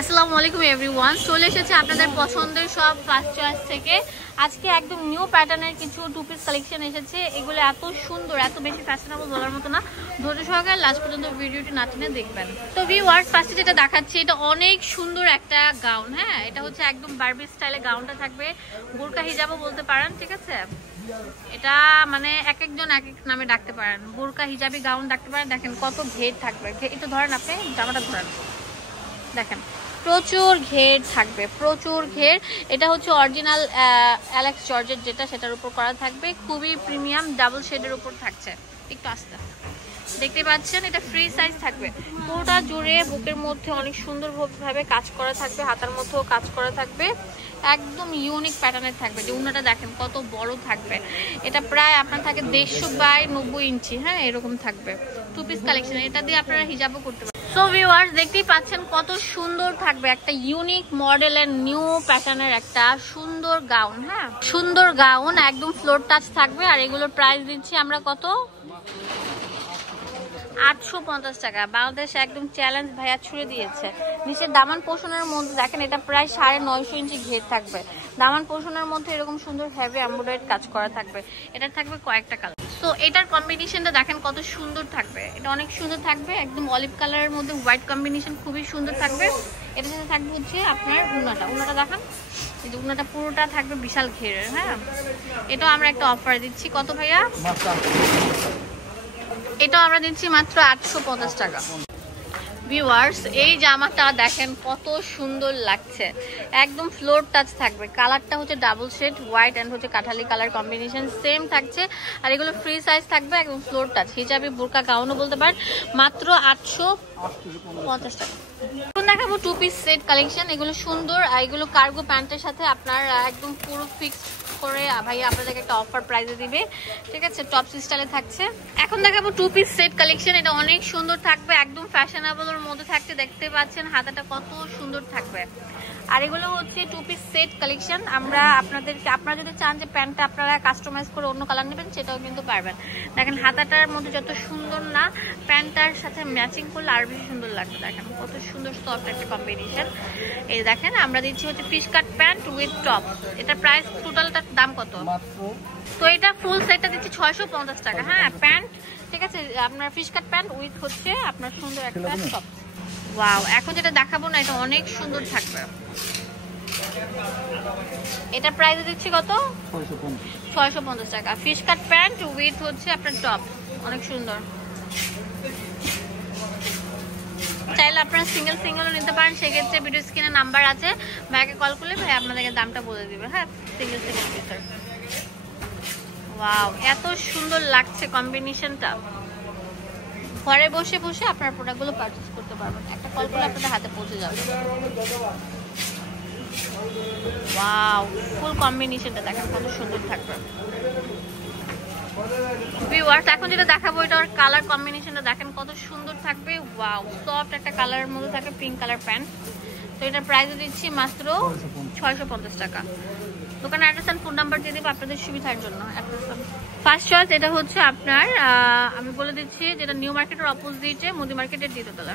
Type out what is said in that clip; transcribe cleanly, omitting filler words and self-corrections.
আসসালামু আলাইকুম এভরিওয়ান, চলে এসেছে আপনাদের পছন্দের সব ফার্স্ট চয়েস থেকে। আজকে একদম নিউ প্যাটার্নের কিছু টু পিস কালেকশন এসেছে। এগুলো এত সুন্দর, এত বেশি ফ্যাশনেবল বলার মতো না। ধৈর্য সহকারে লাস্ট পর্যন্ত ভিডিওটি না টেনে দেখবেন। তো ভিউয়ার্স, ফার্স্টে যেটা দেখাচ্ছি এটা অনেক সুন্দর একটা গাউন। হ্যাঁ, এটা হচ্ছে একদম বারবি স্টাইলে গাউনটা থাকবে, বোরকা হিজাবও বলতে পারেন, ঠিক আছে। এটা মানে এক একজন এক এক নামে ডাকতে পারেন, বোরকা হিজাবি গাউন ডাকতে পারেন। দেখেন কত ঘের থাকবে, এটা ধরেন, আপনি জামাটা ধরেন, দেখেন প্রচুর ঘের থাকবে, প্রচুর ঘের। এটা হচ্ছে অরিজিনাল অ্যালেক্স জর্জেট যেটা, সেটার উপর করা থাকবে, খুবই প্রিমিয়াম ডাবল শেডের উপর থাকছে। একটু আস্তে দেখতে পাচ্ছেন, এটা ফ্রি সাইজ থাকবে পুরোটা জুড়ে। বুকের মধ্যে অনেক সুন্দরভাবে কাজ করা থাকবে, হাতার মধ্যেও কাজ করা থাকবে, একদম ইউনিক প্যাটার্নের থাকবে। যে উনাটা দেখেন কত বড় থাকবে, এটা প্রায় আপনার থাকে 150 বাই 90 ইঞ্চি। হ্যাঁ, এরকম থাকবে টু পিস কালেকশন। এটা দিয়ে আপনারা হিজাবও করতে পারেন। সো ভিউয়ার্স, দেখতেই পাচ্ছেন কত সুন্দর থাকবে, একটা ইউনিক মডেলের নিউ প্যাটার্নের একটা সুন্দর গাউন। হ্যাঁ, সুন্দর গাউন, একদম ফ্লোর টাচ থাকবে। আর এগুলোর প্রাইস দিচ্ছি আমরা কত, 850 টাকা। বাংলাদেশে একদম চ্যালেঞ্জ ভাইয়া ছুড়ে দিয়েছে। নিচের দামান পোষণের মধ্যে দেখেন, এটা প্রায় 950 ইঞ্চি ঘের থাকবে। দামান পোষণের মধ্যে এরকম সুন্দর হেভি এমব্রয়ডারি কাজ করা থাকবে। এটা থাকবে কয়েকটা কালার। তো এটার কম্বিনেশনটা দেখেন কত সুন্দর থাকবে, এটা অনেক সুন্দর থাকবে, একদম অলিভ কালারের মধ্যে হোয়াইট কম্বিনেশন, খুবই সুন্দর থাকবে। এটার সাথে থাকবে হচ্ছে আপনার উনাটা দেখেন, এই যে উনাটা পুরোটা থাকবে বিশাল ঘেরের। হ্যাঁ, এটাও আমরা একটা অফার দিচ্ছি। কত ভাইয়া? এটাও আমরা দিচ্ছি মাত্র 850 টাকা। ভিউয়ার্স, এই জামাটা দেখেন কত সুন্দর লাগছে, একদম ফ্লোর টাচ থাকবে। কালারটা হচ্ছে ডাবল শেড, হোয়াইট এন্ড হচ্ছে কাঠালি কালার কম্বিনেশন সেম থাকছে। আর এগুলো ফ্রি সাইজ থাকবে, একদম ফ্লোর টাচ, হিজাবি বোরকা গাউনও বলতে পারেন। মাত্র 850 টাকা। এখন দেখাবো টু পিস সেট কালেকশন। এগুলো সুন্দর, এগুলো কার্গো প্যান্টের সাথে আপনার একদম পুরো ফিক্সড করে ভাই আপনাদেরকে একটা অফার প্রাইসে দিবে, ঠিক আছে। টপ স্টাইলে থাকছে। এখন দেখাবো টু পিস সেট কালেকশন। এটা অনেক সুন্দর থাকবে, একদম ফ্যাশনেবলের মধ্যে থাকছে। দেখতে পাচ্ছেন হাতাটা কত সুন্দর থাকবে। আর এগুলো হচ্ছে টু পিস সেট কালেকশন। আপনারা যদি চান যে প্যান্টটা আপনারা কাস্টমাইজ করে অন্য কালার নেবেন, সেটাও কিন্তু পারবেন। দেখেন হাতাটার মধ্যে যত সুন্দর না, প্যান্টটার সাথে ম্যাচিং করলে আরো বেশি সুন্দর লাগবে। দেখেন কত সুন্দর সফট একটা কম্বিনেশন। এই দেখেন আমরা দিচ্ছি হচ্ছে fish cut pant with top. এটা প্রাইস টোটালটার দাম কত? তো এটা ফুল সেটটা দিচ্ছি 650 টাকা। হ্যাঁ, প্যান্ট, ঠিক আছে, আপনার ফিশ কাট প্যান্ট উইথ হচ্ছে আপনার সুন্দর একটা টপ। ওয়াও, এখন যেটা দেখাবো না, এটা অনেক সুন্দর থাকবে। এটা প্রাইস দিচ্ছি কত? 650 টাকা। ফিশ কাট প্যান্ট উইথ হচ্ছে আপনার টপ, অনেক সুন্দর। চাইলে আপনারা সিঙ্গেলও নিতে পারেন, সেক্ষেত্রে ভিডিও স্ক্রিনে নাম্বার আছে, ভাইকে কল করলে ভাই আপনাদেরকে দামটা বলে দিবে। হ্যাঁ, সিঙ্গেল পিসের। ওয়াও, এত সুন্দর লাগছে কম্বিনেশনটা। ঘরে বসে বসে আপনার প্রোডাক্টগুলো পারচেজ করতে পারবেন, একটা কল করলে আপনাদের হাতে পৌঁছে যাবে। ওয়াও, ফুল কম্বিনেশনটা দেখেন কত সুন্দর থাকবে। ভিউয়ার্স, এখন যেটা দেখাবো এটার কালার কম্বিনেশনটা দেখেন কত সুন্দর থাকবে। ওয়াও, সফট একটা কালারের মধ্যে থাকে, পিঙ্ক কালার প্যান্ট। তো এটার প্রাইস দিচ্ছি মাত্র 650 টাকা। দোকানে অ্যাড্রেস এন্ড ফোন নাম্বার দিয়ে দেবো আপনাদের সুবিধার জন্য। ফার্স্ট চয়েস এটা হচ্ছে আপনার, আমি বলে দিচ্ছি, যেটা নিউ মার্কেটের অপোজিটে, মুদি মার্কেটের দ্বিতীয় তলা।